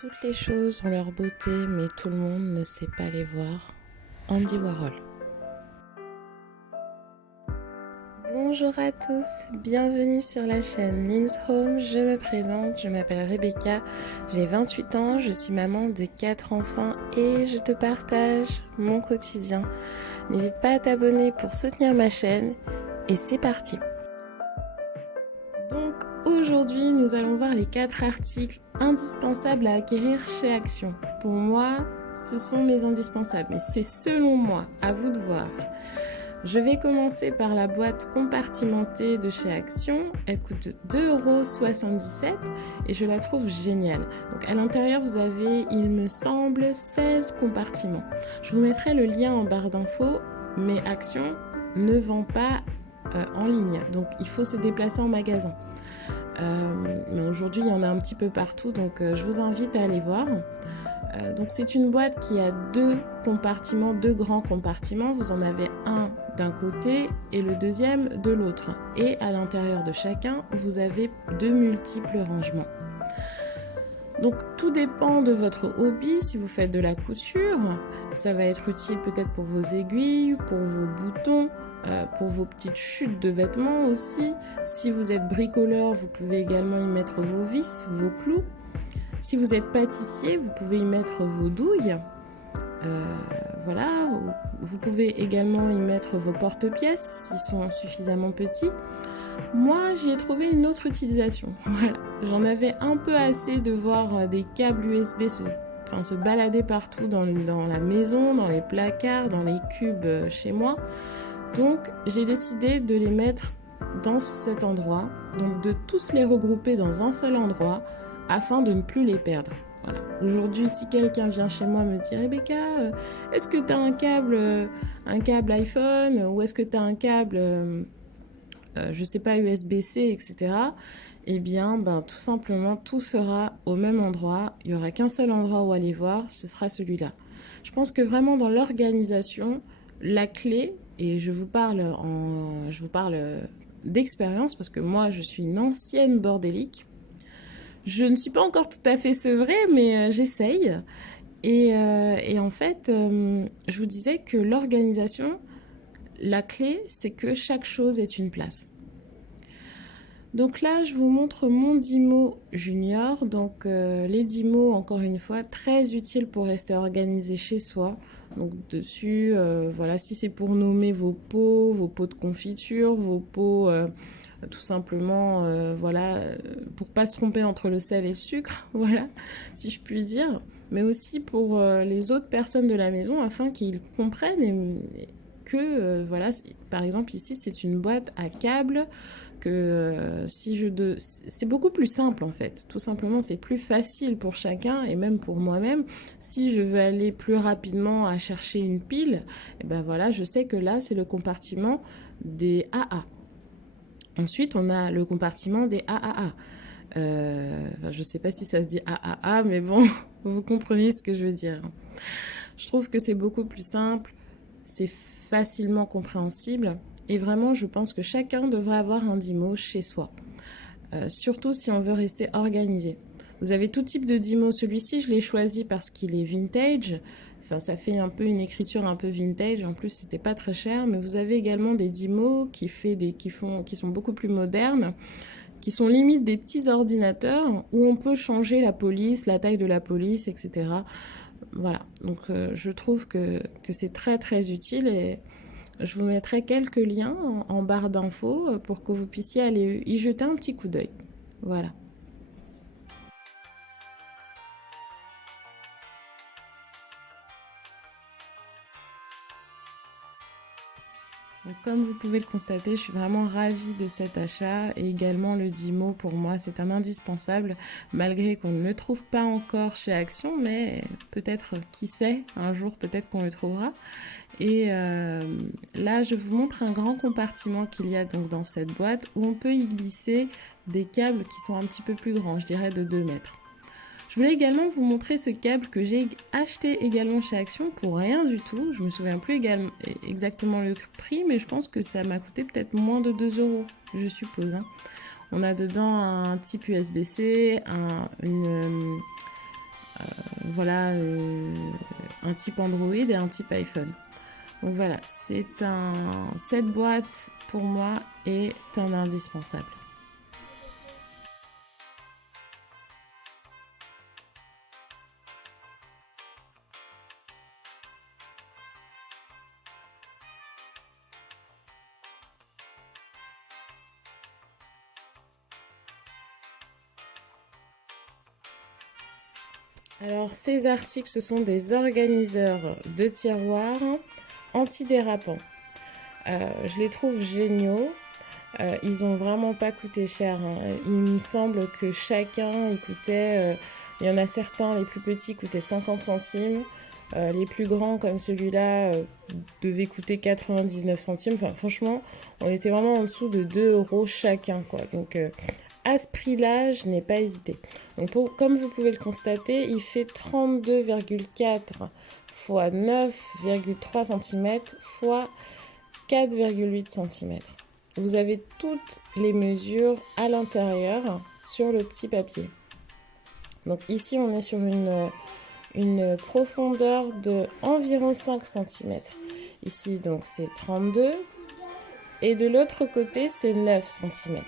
Toutes les choses ont leur beauté, mais tout le monde ne sait pas les voir. Andy Warhol. Bonjour à tous, bienvenue sur la chaîne Lynn's Home. Je me présente, je m'appelle Rebecca, j'ai 28 ans, je suis maman de 4 enfants et je te partage mon quotidien. N'hésite pas à t'abonner pour soutenir ma chaîne et c'est parti. Donc aujourd'hui, nous allons voir les 4 articles indispensables à acquérir chez Action. Pour moi, ce sont mes indispensables, mais c'est selon moi, à vous de voir. Je vais commencer par la boîte compartimentée de chez Action. Elle coûte 2,77 € et je la trouve géniale. Donc à l'intérieur, vous avez, il me semble, 16 compartiments. Je vous mettrai le lien en barre d'infos, mais Action ne vend pas en ligne. Donc il faut se déplacer en magasin. Mais aujourd'hui, il y en a un petit peu partout, donc je vous invite à aller voir. Donc c'est une boîte qui a deux compartiments, deux grands compartiments. Vous en avez un d'un côté et le deuxième de l'autre. Et à l'intérieur de chacun, vous avez de multiples rangements. Donc tout dépend de votre hobby. Si vous faites de la couture, ça va être utile peut-être pour vos aiguilles, pour vos boutons, pour vos petites chutes de vêtements aussi. Si vous êtes bricoleur, vous pouvez également y mettre vos vis, vos clous. Si vous êtes pâtissier, vous pouvez y mettre vos douilles. Voilà, vous pouvez également y mettre vos porte-pièces s'ils sont suffisamment petits. Moi, j'y ai trouvé une autre utilisation. Voilà, j'en avais un peu assez de voir des câbles USB se balader partout dans la maison, dans les placards, dans les cubes chez moi. Donc, j'ai décidé de les mettre dans cet endroit, donc de tous les regrouper dans un seul endroit afin de ne plus les perdre. Voilà. Aujourd'hui, si quelqu'un vient chez moi me dire Rebecca, est-ce que tu as un câble iPhone ou est-ce que tu as un câble je sais pas, USB-C, etc. Eh bien, tout simplement, tout sera au même endroit. Il n'y aura qu'un seul endroit où aller voir, ce sera celui-là. Je pense que vraiment dans l'organisation, la clé, et je vous parle d'expérience parce que moi, je suis une ancienne bordélique. Je ne suis pas encore tout à fait sevrée, mais j'essaye. Et en fait, je vous disais que l'organisation, la clé, c'est que chaque chose est une place. Donc là, je vous montre mon Dymo Junior. Donc les Dymo, encore une fois, très utiles pour rester organisé chez soi. Donc dessus, voilà, si c'est pour nommer vos pots de confiture, vos pots, tout simplement, voilà, pour pas se tromper entre le sel et le sucre, voilà, si je puis dire. Mais aussi pour les autres personnes de la maison, afin qu'ils comprennent que, voilà, par exemple ici, c'est une boîte à câbles que c'est beaucoup plus simple en fait. Tout simplement, c'est plus facile pour chacun et même pour moi-même. Si je veux aller plus rapidement à chercher une pile, et ben voilà, je sais que là, c'est le compartiment des AA. Ensuite, on a le compartiment des AAA. Je sais pas si ça se dit AAA, mais bon, vous comprenez ce que je veux dire. Je trouve que c'est beaucoup plus simple, c'est facilement compréhensible. Et vraiment, je pense que chacun devrait avoir un Dymo chez soi. Surtout si on veut rester organisé. Vous avez tout type de Dymo. Celui-ci, je l'ai choisi parce qu'il est vintage. Enfin, ça fait un peu une écriture un peu vintage. En plus, c'était pas très cher. Mais vous avez également des Dymo qui sont beaucoup plus modernes, qui sont limite des petits ordinateurs où on peut changer la police, la taille de la police, etc. Voilà. Donc, je trouve que c'est très, très utile et je vous mettrai quelques liens en barre d'infos pour que vous puissiez aller y jeter un petit coup d'œil. Voilà. Donc, comme vous pouvez le constater, je suis vraiment ravie de cet achat et également le Dymo pour moi c'est un indispensable malgré qu'on ne le trouve pas encore chez Action, mais peut-être, qui sait, un jour peut-être qu'on le trouvera. Et là je vous montre un grand compartiment qu'il y a donc dans cette boîte où on peut y glisser des câbles qui sont un petit peu plus grands, je dirais de 2 mètres. Je voulais également vous montrer ce câble que j'ai acheté également chez Action pour rien du tout. Je me souviens plus exactement le prix, mais je pense que ça m'a coûté peut-être moins de 2 €, je suppose. Hein. On a dedans un type USB-C, Voilà, un type Android et un type iPhone. Donc voilà, cette boîte pour moi est un indispensable. Alors ces articles, ce sont des organiseurs de tiroirs antidérapants. Je les trouve géniaux. Ils ont vraiment pas coûté cher, hein. Il me semble que chacun, il coûtait... il y en a certains, les plus petits, coûtaient 50 centimes. Les plus grands, comme celui-là, devaient coûter 99 centimes. Enfin, franchement, on était vraiment en dessous de 2 euros chacun, quoi. Donc, à ce prix-là, je n'ai pas hésité. Donc, comme vous pouvez le constater, il fait 32,4 x 9,3 cm x 4,8 cm. Vous avez toutes les mesures à l'intérieur sur le petit papier. Donc ici, on est sur une profondeur de environ 5 cm. Ici, donc, c'est 32. Et de l'autre côté, c'est 9 cm.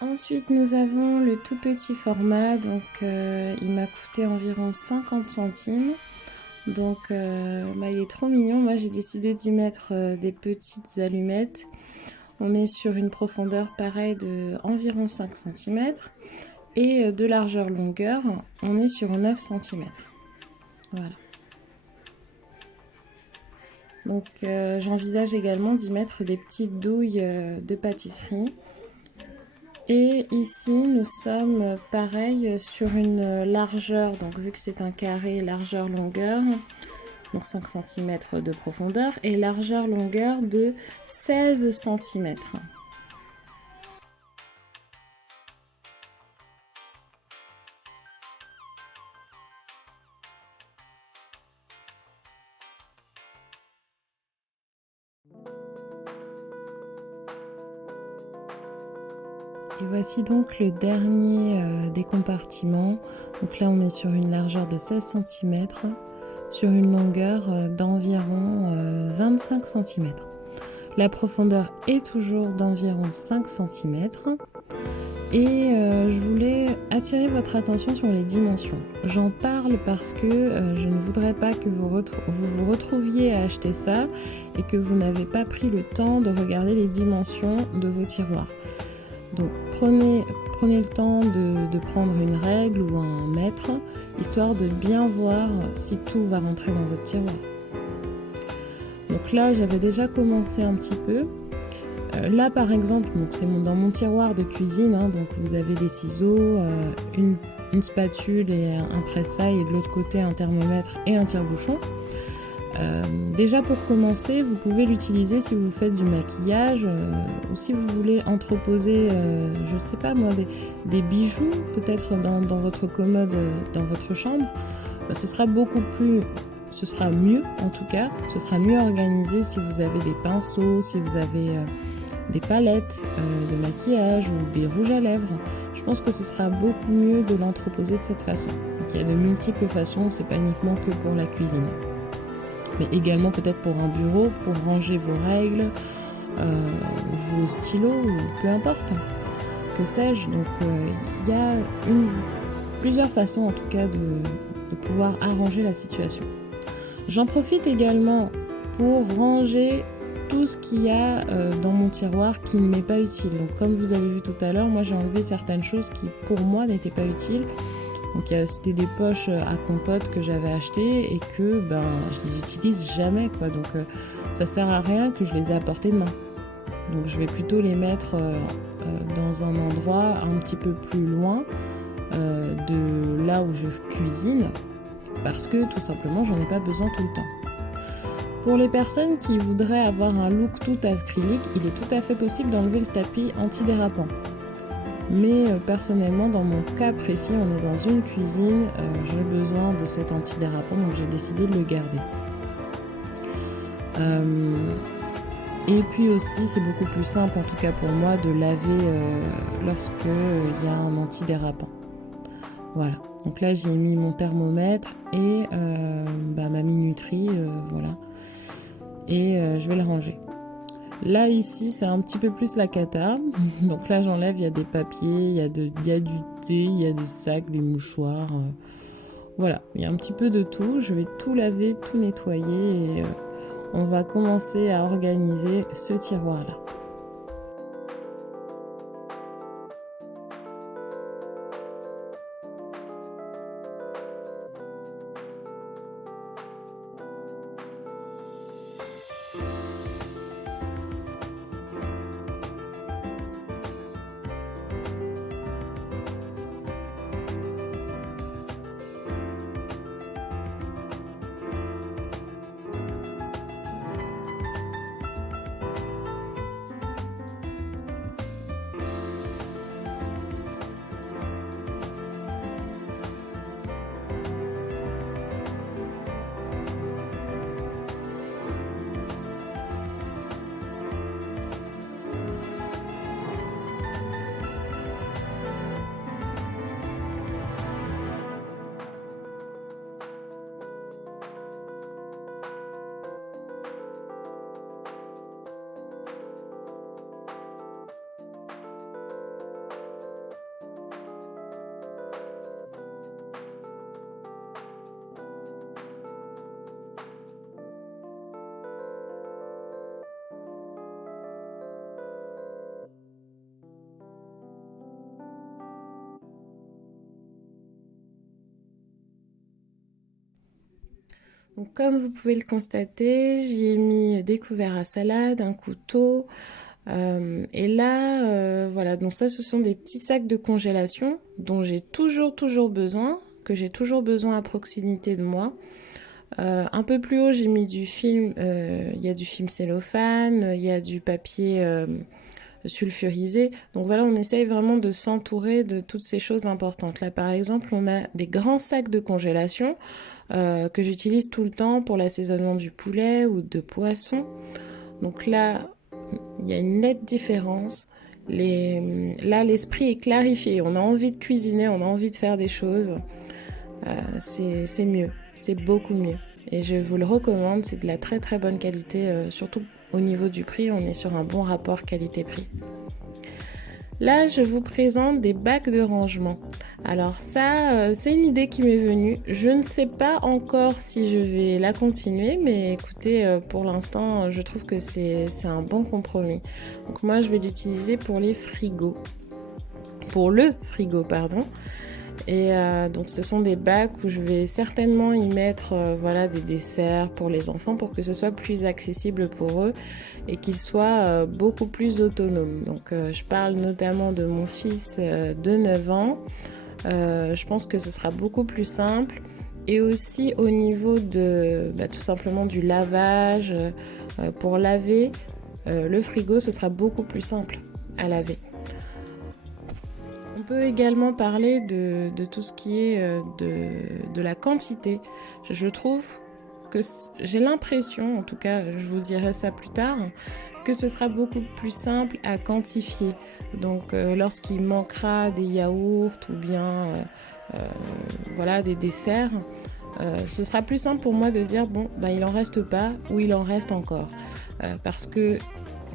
Ensuite, nous avons le tout petit format. Donc, il m'a coûté environ 50 centimes. Donc, il est trop mignon. Moi, j'ai décidé d'y mettre des petites allumettes. On est sur une profondeur pareille de environ 5 cm. Et de largeur-longueur, on est sur 9 cm. Voilà. Donc, j'envisage également d'y mettre des petites douilles de pâtisserie. Et ici, nous sommes pareil sur une largeur, donc vu que c'est un carré largeur-longueur, donc 5 cm de profondeur, et largeur-longueur de 16 cm. Et voici donc le dernier des compartiments. Donc là, on est sur une largeur de 16 cm, sur une longueur d'environ 25 cm. La profondeur est toujours d'environ 5 cm. Et je voulais attirer votre attention sur les dimensions. J'en parle parce que je ne voudrais pas que vous vous retrouviez à acheter ça et que vous n'avez pas pris le temps de regarder les dimensions de vos tiroirs. Donc prenez le temps de prendre une règle ou un mètre, histoire de bien voir si tout va rentrer dans votre tiroir. Donc là, j'avais déjà commencé un petit peu. Là, par exemple, c'est dans mon tiroir de cuisine, hein, donc vous avez des ciseaux, une spatule et un presse-saille, et de l'autre côté un thermomètre et un tire-bouchon. Déjà pour commencer, vous pouvez l'utiliser si vous faites du maquillage ou si vous voulez entreposer, je ne sais pas moi, des bijoux peut-être dans votre commode, dans votre chambre. Ce sera mieux en tout cas, ce sera mieux organisé si vous avez des pinceaux, si vous avez des palettes de maquillage ou des rouges à lèvres. Je pense que ce sera beaucoup mieux de l'entreposer de cette façon. Donc, il y a de multiples façons, c'est pas uniquement que pour la cuisine. Mais également peut-être pour un bureau, pour ranger vos règles, vos stylos, ou peu importe, que sais-je. Donc il y a plusieurs façons en tout cas de pouvoir arranger la situation. J'en profite également pour ranger tout ce qu'il y a dans mon tiroir qui ne m'est pas utile. Donc comme vous avez vu tout à l'heure, moi j'ai enlevé certaines choses qui pour moi n'étaient pas utiles. Donc c'était des poches à compote que j'avais achetées et que je les utilise jamais, quoi. Donc ça sert à rien que je les ai à portée de main. Donc je vais plutôt les mettre dans un endroit un petit peu plus loin de là où je cuisine, parce que tout simplement j'en ai pas besoin tout le temps. Pour les personnes qui voudraient avoir un look tout acrylique, il est tout à fait possible d'enlever le tapis antidérapant. Mais personnellement, dans mon cas précis, on est dans une cuisine, j'ai besoin de cet antidérapant, donc j'ai décidé de le garder. Et puis aussi, c'est beaucoup plus simple, en tout cas pour moi, de laver lorsqu'il y a un antidérapant. Voilà, donc là j'ai mis mon thermomètre et ma minuterie, voilà, et je vais le ranger. Là ici c'est un petit peu plus la cata, donc là j'enlève, il y a des papiers, il y a du thé, il y a des sacs, des mouchoirs, voilà, il y a un petit peu de tout. Je vais tout laver, tout nettoyer et on va commencer à organiser ce tiroir là. Donc, comme vous pouvez le constater, j'y ai mis des couverts à salade, un couteau. Et là, voilà, donc ça, ce sont des petits sacs de congélation dont j'ai toujours besoin, que j'ai toujours besoin à proximité de moi. Un peu plus haut, j'ai mis du film, il y a du film cellophane, il y a du papier sulfurisé. Donc voilà, on essaye vraiment de s'entourer de toutes ces choses importantes. Là, par exemple, on a des grands sacs de congélation que j'utilise tout le temps pour l'assaisonnement du poulet ou de poisson. Donc là, il y a une nette différence. Là, l'esprit est clarifié. On a envie de cuisiner, on a envie de faire des choses. C'est mieux, c'est beaucoup mieux. Et je vous le recommande, c'est de la très bonne qualité, surtout au niveau du prix, on est sur un bon rapport qualité-prix. Là, je vous présente des bacs de rangement. Alors ça, c'est une idée qui m'est venue. Je ne sais pas encore si je vais la continuer, mais écoutez, pour l'instant, je trouve que c'est un bon compromis. Donc moi, je vais l'utiliser pour les frigos. Pour le frigo, pardon. Et donc ce sont des bacs où je vais certainement y mettre voilà, des desserts pour les enfants pour que ce soit plus accessible pour eux et qu'ils soient beaucoup plus autonomes. Donc je parle notamment de mon fils de 9 ans. Je pense que ce sera beaucoup plus simple. Et aussi au niveau de tout simplement du lavage, pour laver le frigo, ce sera beaucoup plus simple à laver. On peut également parler de tout ce qui est de la quantité. Je trouve que j'ai l'impression, en tout cas je vous dirai ça plus tard, que ce sera beaucoup plus simple à quantifier. Donc lorsqu'il manquera des yaourts ou bien voilà, des desserts, ce sera plus simple pour moi de dire bon, il en reste pas ou il en reste encore. Parce que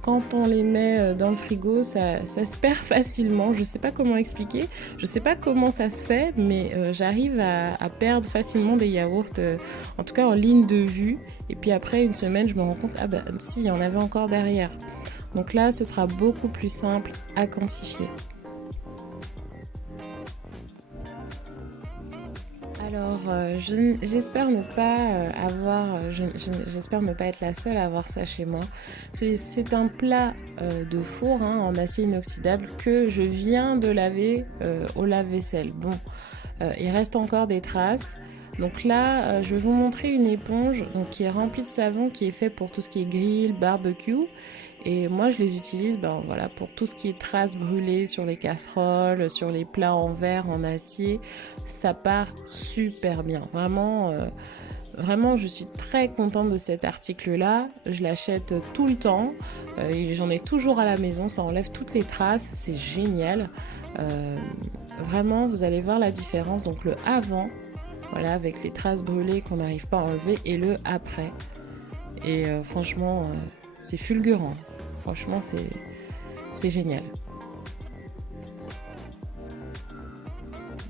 quand on les met dans le frigo, ça se perd facilement. Je ne sais pas comment expliquer, je ne sais pas comment ça se fait, mais j'arrive à perdre facilement des yaourts, en tout cas en ligne de vue. Et puis après une semaine, je me rends compte, si, il y en avait encore derrière. Donc là, ce sera beaucoup plus simple à quantifier. Alors, j'espère ne pas j'espère ne pas être la seule à avoir ça chez moi. C'est un plat de four en acier inoxydable que je viens de laver au lave-vaisselle. Bon, il reste encore des traces. Donc là, je vais vous montrer une éponge qui est remplie de savon, qui est fait pour tout ce qui est grill, barbecue. Et moi, je les utilise voilà, pour tout ce qui est traces brûlées sur les casseroles, sur les plats en verre, en acier. Ça part super bien. Vraiment, vraiment, je suis très contente de cet article-là. Je l'achète tout le temps. J'en ai toujours à la maison. Ça enlève toutes les traces. C'est génial. Vraiment, vous allez voir la différence. Donc le avant, voilà, avec les traces brûlées qu'on n'arrive pas à enlever, et le après. Et franchement, c'est fulgurant. Franchement, c'est génial.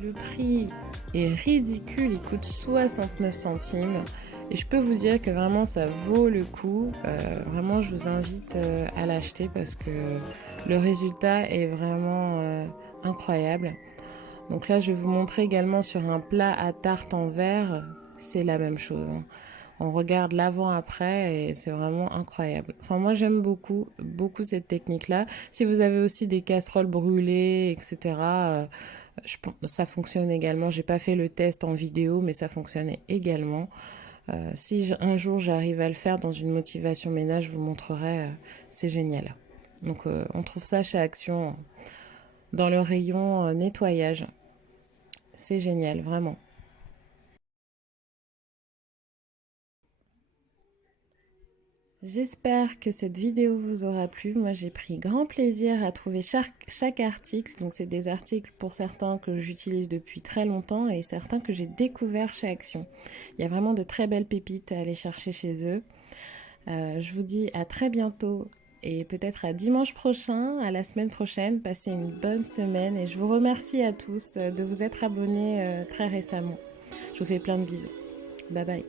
Le prix est ridicule, il coûte 69 centimes. Et je peux vous dire que vraiment ça vaut le coup. Vraiment, je vous invite à l'acheter parce que le résultat est vraiment incroyable. Donc là, je vais vous montrer également sur un plat à tarte en verre. C'est la même chose, hein. On regarde l'avant-après et c'est vraiment incroyable. Enfin, moi, j'aime beaucoup, beaucoup cette technique-là. Si vous avez aussi des casseroles brûlées, etc., ça fonctionne également. J'ai pas fait le test en vidéo, mais ça fonctionnait également. Si un jour j'arrive à le faire dans une motivation ménage, je vous montrerai. C'est génial. Donc, on trouve ça chez Action dans le rayon nettoyage. C'est génial, vraiment. J'espère que cette vidéo vous aura plu. Moi, j'ai pris grand plaisir à trouver chaque article. Donc, c'est des articles pour certains que j'utilise depuis très longtemps et certains que j'ai découverts chez Action. Il y a vraiment de très belles pépites à aller chercher chez eux. Je vous dis à très bientôt et peut-être à dimanche prochain, à la semaine prochaine. Passez une bonne semaine et je vous remercie à tous de vous être abonnés très récemment. Je vous fais plein de bisous. Bye bye.